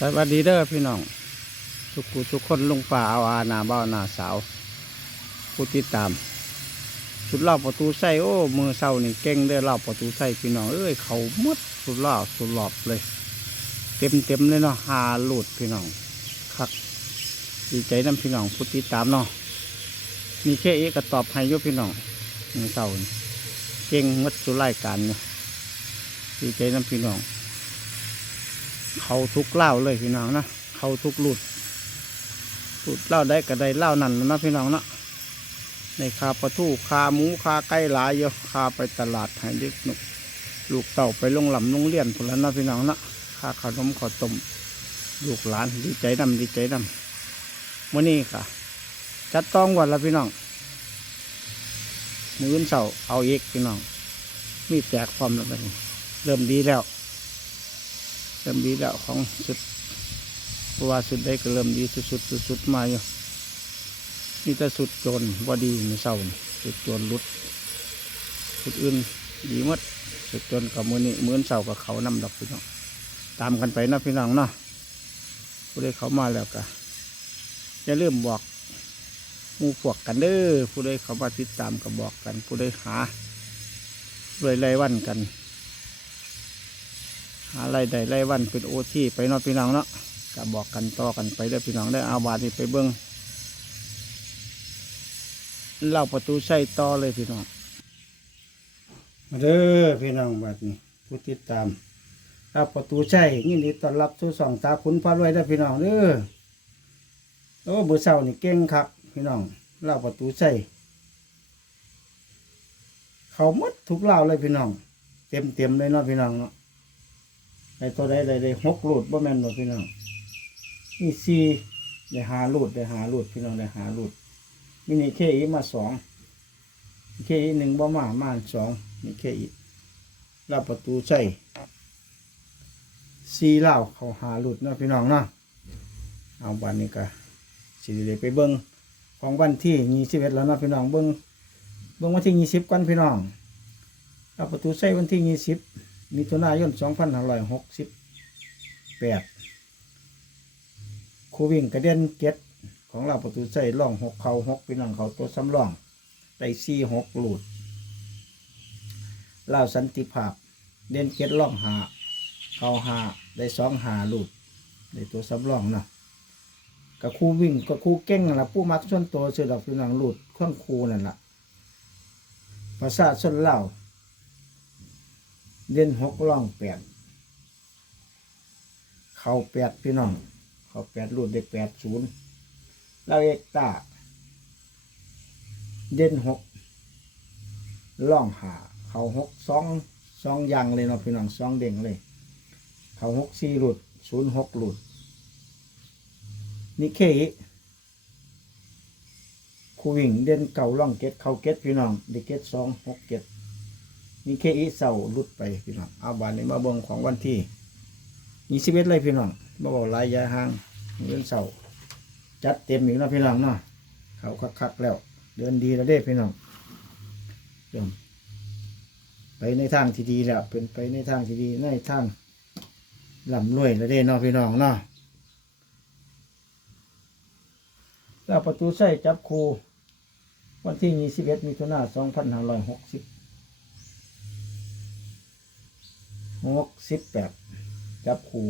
สวัสดีเด้อพี่น้องทุกผู้ทุกคนลุงป่าเอาอานาเบ้านาสาวผู้ติดตาม สุดเล่าประตูใส่โอ้ มือเศร้านี่เก่งได้อเล่าประตูใส่พี่น้องเอ้ยเขามดสุดเล่าสุดหลอบเลย เต็มเต็มเลยเนาะหาหลุดพี่น้องคักดีใจน้ำพี่น้องผู้ติดตามเนาะมีแค่เอกก็ตอบให้ยุพี่น้องมือเศร้านี่เก่งมดสุดรายการเนี่ยดีใจน้ำพี่น้อง เขาทุกเล่าเลยพี่น้องนะเขาทุกหลุดหลุดเล่าได้ก็ได้เล่านั่นนะพี่น้องนะในคาปลาทูคาหมูคาไก่หลายเยอะคาไปตลาดห้เด็กหนุกลูกเต่าไปลงลำลงเลียนพนแล้วนะพี่น้องนะคาขนมข้าวต้มลูกหลานดีใจนำดีใจนำมื่อนี้ค่ะ จัดต้องก่อนละพี่น้องมืออนเสาเอาเอกพี่น้อง มีแจกความแล้วบัดนี้เริ่มดีแล้ว เริ่มดีแล้วของสุดเพราะว่าสุดได้ก็เริ่มดีสุดๆสุดๆมาอยู่นี่แต่สุดจรว่าดีในเศร้าสุดโจรลุดสุดอื่นดีหมดสุดจรกับมือนี่มือนเศร้ากับเขานำดอกพี่น้องตามกันไปนาะพี่น้องเนาะผู้ใดเขามาแล้วก็อย่าลืมบอกมูพวกกันเด้อผู้ใดเขามาติดตามก็บอกกัน ผู้ใดหาเลยไล่วันกัน หาไรใดไรวันเป็นโอทีไปนอพี่น้องเนาะก็บอกกันต่อกันไปเด้อพี่น้องได้อเอาบาดนี่ไปเบิ้งเล่าประตูใส่ต่อเลยพี่น้องมาเด้อพี่น้องบาดนี้ผู้ติดตามเล่าประตูใส่ยินดีต้อนรับสู่สองตาคุณพระรวยได้พี่น้องเด้อโอ้เบอร์เศร้านี่เก่งครับ พี่น้องเล่าประตูใส่เขามดทุกเล่าเลยพี่น้อง เต็มเต็มเลยเนาะพี่น้องเนาะ ไอ้ตัวใดใดได้หกลูดบ่แม่นบ่พี่น้องนี่สี่ได้หาลูดได้หาลูดพี่น้องได้หาลูดมินี่เคอีมาสองเคอีหนึ่งบ่มามาสองนี่เคอีรับประตูใส่สี่เล่าเขาหาลูดเนาะพี่น้องเนาะเอาวันนี้ก็สิได้ไปเบิ่งของวันที่ยี่สิบเอ็ดแล้วเนาะพี่น้องเบิ่งเบิ่งวันที่ยี่สิบก่อนพี่น้องรับประตูใส่วันที่ยี่สิบ มิถุนายน2568ครูวิ่งกระเด็นเก็ดของเราประตูใส่ล่องหกเขาหกพี่น้องเขาตัวซ้ำล่องได้สี่หกหลุดเล่าสันติภาพ เด่นเก็ดล่องหาเขาหาได้สองหาหลุดได้ตัวซ้ำล่องเนาะกับครูวิ่งกับครูเก่งนั่นละผู้มักส่วนตัวเสือดอกพี่น้องหลุดเครื่องครูนั่นแหละภาษาส่วนเล่า เล่นหกล่องแปดเข้าแปดพี่น้อง เข้าแปดรูดได้แปดศูนย์เราเอกตาเด่นหกล่องหาเข้าหกสองสองยางเลยเนาะพี่น้องสองเด้งเลย เข้าหกสี่หลุดศูนย์หกหลุดนิเคอิคูวิ่งเด่นเก่าล่องเก็ตเข้าเก็ตพี่น้องเด็กเก็ตสองหกเก็ต มีเคอีเสาลุดไปพี่น้องเอาบานนี้มาเบิ่งของวันที่ยี่สิบเอ็ดเลยพี่น้องมาบอกลายยาห่างเรื่องเสาจัดเต็มอีกเนะพี่น้องเนาะเขาคักๆแล้ว เดินดีแล้วเด้พี่น้องเดินไปในทางที่ดีแล้วเป็นไปในทางที่ดีในทางลำรวยแล้วเด้เนาะพี่น้องเนาะแล้วประตูใส่จับครูวันที่ยี่สิบเอ็ดมิถุนาสองพันห้าร้อยหกสิบ หกสิบแปดจับคู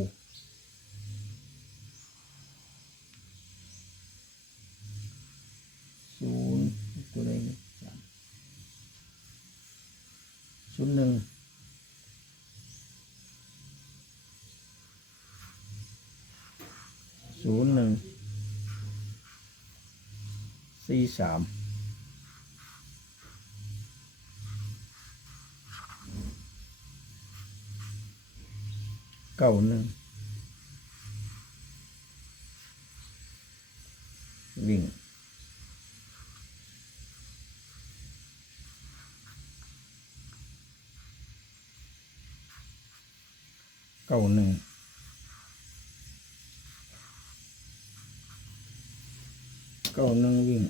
ศูนย์ตัวเลขนี่สามศูนย์หนึ่งศูนย์หนึ่งสี่สาม เก้าหนึ่งวิ่งเก้าหนึ่งเก้าหนึ่งวิ่ง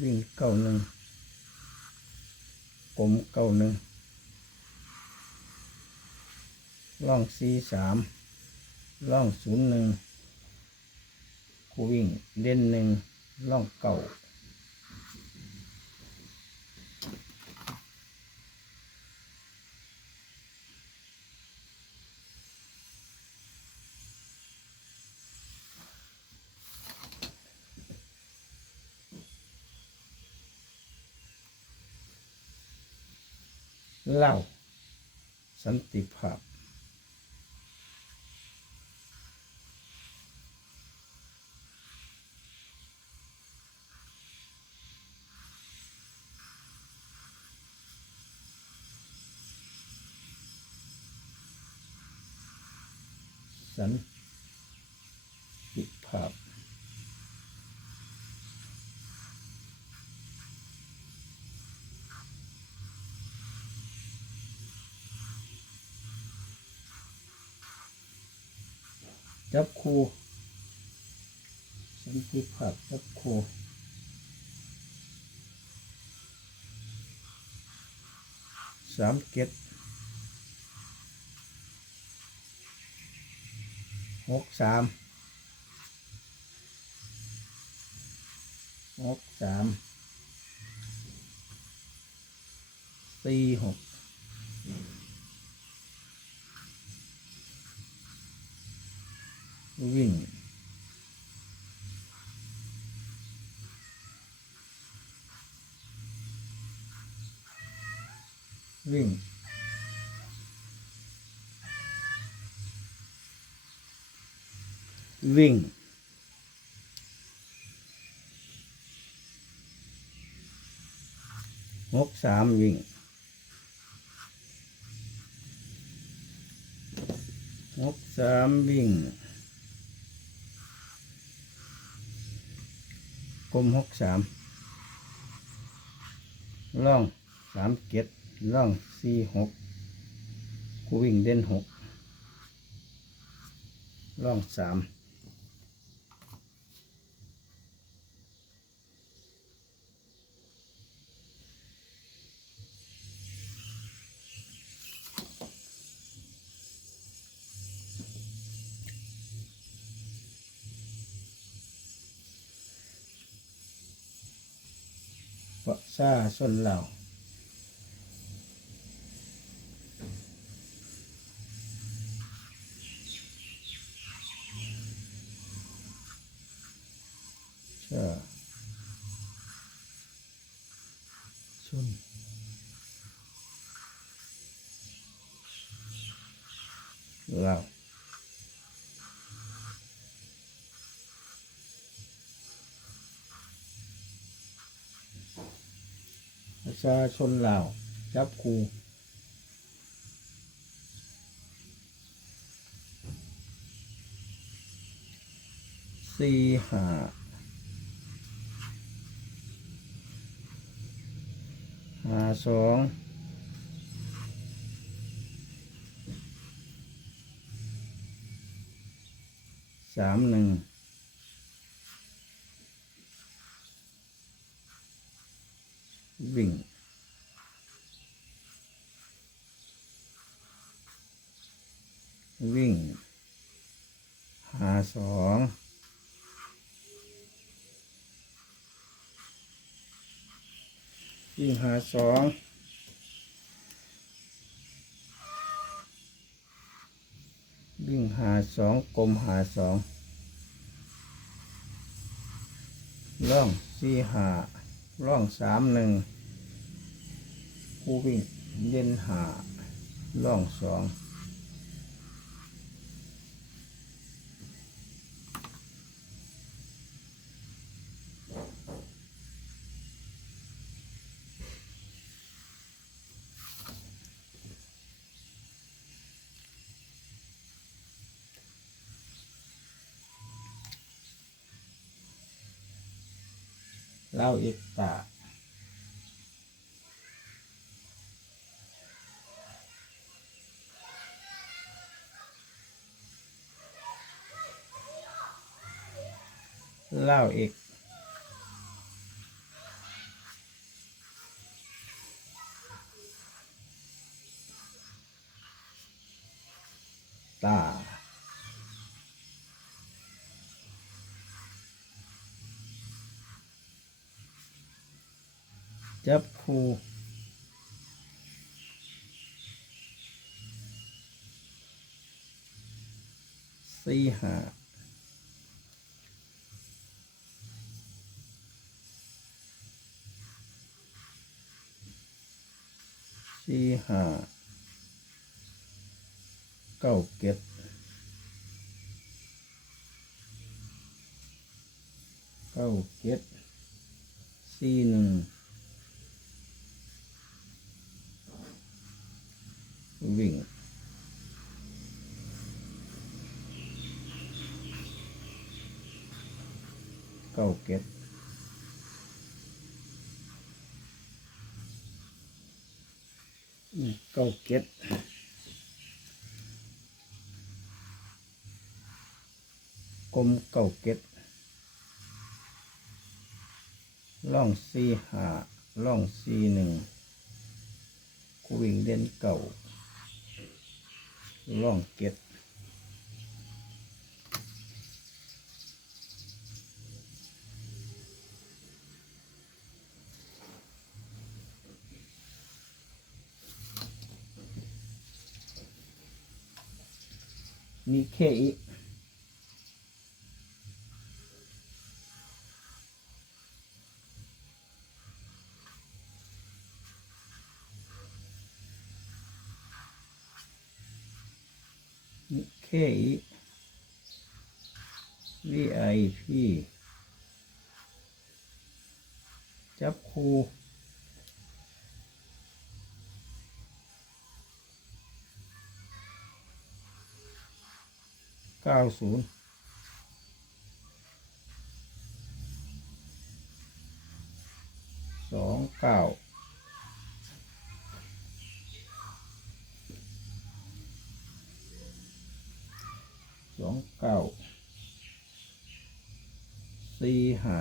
วิ่งเก้าหนึ่ง กลมเก้าหนึ่งล่องสี่สามล่องศูนย์หนึ่งคูวิ่งเล่นหนึ่งล่องเก่า เล่า สันติภาพ สันติภาพ จับคู่สันติภาพจับคู่สามเก็ดหกสามหกสามสี่หก วิ่งวิ่งวิ่งหกสามวิ่งหกสามวิ่ง กลมหกสามล่องสามเก็ดล่องสี่หกกูวิ่งเด่นหกล่องสาม ประชาชนเราชาชนเรา ชาชนเราจับครูสี่ห้าห้าสองสามหนึ่งวิ่ง วิ่งหาสอง วิ่งหาสองวิ่งหาสองกลมหาสองล่องสี่หาล่องสามหนึ่งคู่วิ่งเย็นหาล่องสอง เล่าอีกตาเล่าอีกตา จับคู่สี่ห้าสี่ห้าเก้าเก็ดเก้าเก็ดสี่หนึ่ง วิ่งเก้าเก็ดอืมเก้าเก็ดกลมเก้าเก็ดล่องสี่ห้าล่องสี่หนึ่งกูวิ่งเด่นเก่า ล่องเก็ดมีแค่อีก มีแค่อีก VIP จับคูเก้าศูนย์สองเก้า สองเก้าสี่ห้า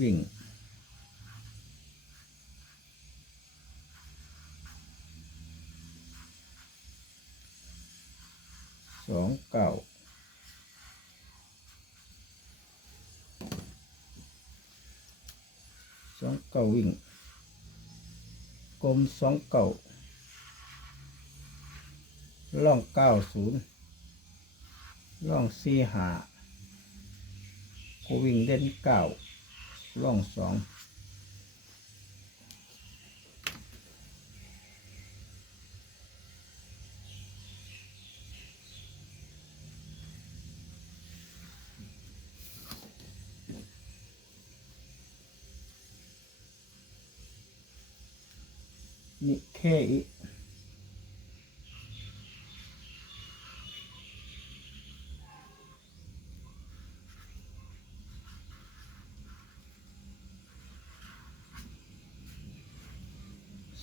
วิ่งสองเก้าสองเก้าวิ่งก ลมสองเก่าล่องเก้าศูนย์ล่องสี่หากูวิ่งเด่นเก้าล่องสอง นี่แค่อีก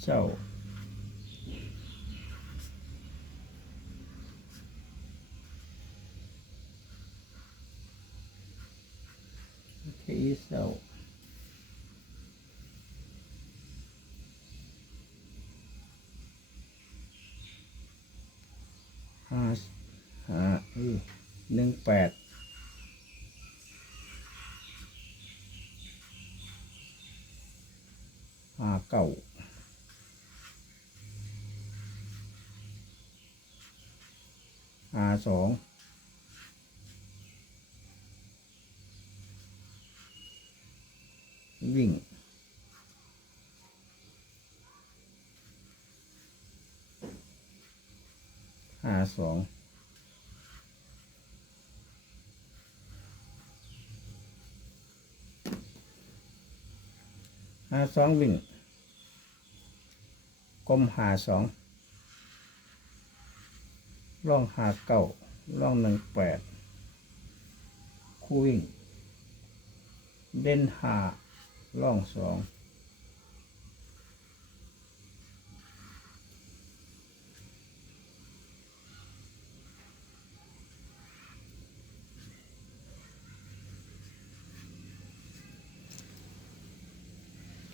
เศร้าที่เศร้าห้าห้าเออ หนึ่งแปดห้าเก้าหาสองวิ่งหาสอง หาสองวิ่งกลมหาสองร่องหาเก้าร่องหนึ่งแปดคู่วิ่ง เด่นหาร่องสอง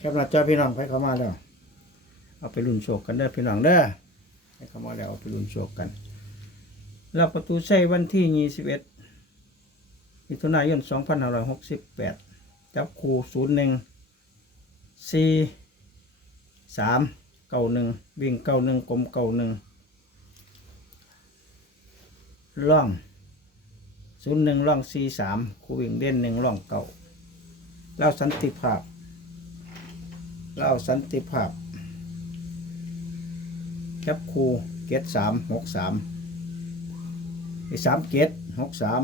แคปหน้าจอพี่น้องไปเข้ามาแล้ว เอาไปลุ้นโชคกันเด้อพี่น้องเด้อให้เข้ามาแล้วเอาไปลุ้นโชคกันแล้วประตูใช้วันที่ยี่สิบเอ็ดมิถุนายนสองพันห้าร้อยหกสิบแปดจับคู่ศูนย์หนึ่งสี่สามเก้าหนึ่งวิ่งเก้าหนึ่งกลมเก้าหนึ่งล่องศูนย์หนึ่งล่องสี่สามคู่วิ่งเด่นหนึ่งล่องเก้าเล่าสันติภาพ เล่าสันติภาพจับคูเกตสามหกสามไอ้สามเกตหกสาม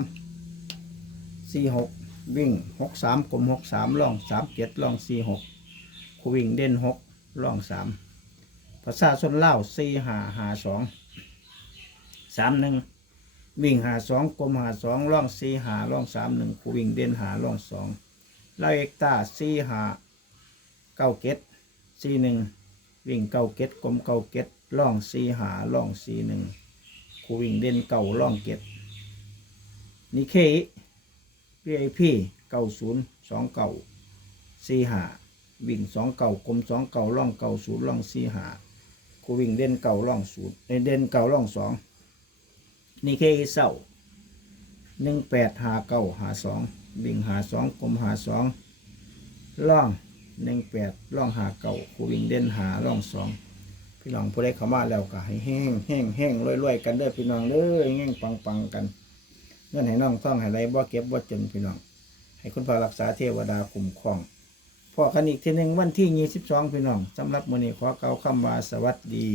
สี่หกวิ่งหกสามกลมหกสามล่องสามเกตล่องสี่หกคูวิ่งเด่นหกล่องสามภาษาชนเล่าสี่หาหาสองสามหนึ่งวิ่งหาสองกลมหาสองล่องสี่หาล่องสามหนึ่งคูวิ่งเด่นหาล่องสองไล่เอกตาสี่หา เก้าเกตสี่หนึ่งวิ่งเก่าเก็ดกลมเก่าเก็ดล่องสีหาล่องสีหนึ่งคูวิ่งเด่นเก่าล่องเก็ดนิเคพีไอพีเก่าศูนย์สองเก่าสีหาวิ่งสองเก่ากลมสองเก่าล่องเก่าศูนย์ล่องสีหาคูวิ่งเด่นเก่าล่องศูนย์เอ้ยเด่นเก่าล่องสองนิเคเศร้าหนึ่งแปดหาเก่าหาสองวิ่งหาสองกลมหาสองล่อง หนึ่งแปดล่องหาเก่าคูวิ่งเด่นหาล่องสองพี่น้องผู้ใดเข้ามาแล้วก็ให้แห้งแห้งแห้งรวยรวยๆกันเด้อพี่น้องเด้อแห้งปังปังๆกันเงื่อนให้น้องท่องให้ไรบ่เก็บบ่จนพี่น้อง ให้คุณพระรักษาเทวดาคุ้มครองพอกันอีกทีหนึ่งวันที่ยี่สิบสองพี่น้องสำหรับมื้อนี้ขอเก่าคำว่าสวัสดี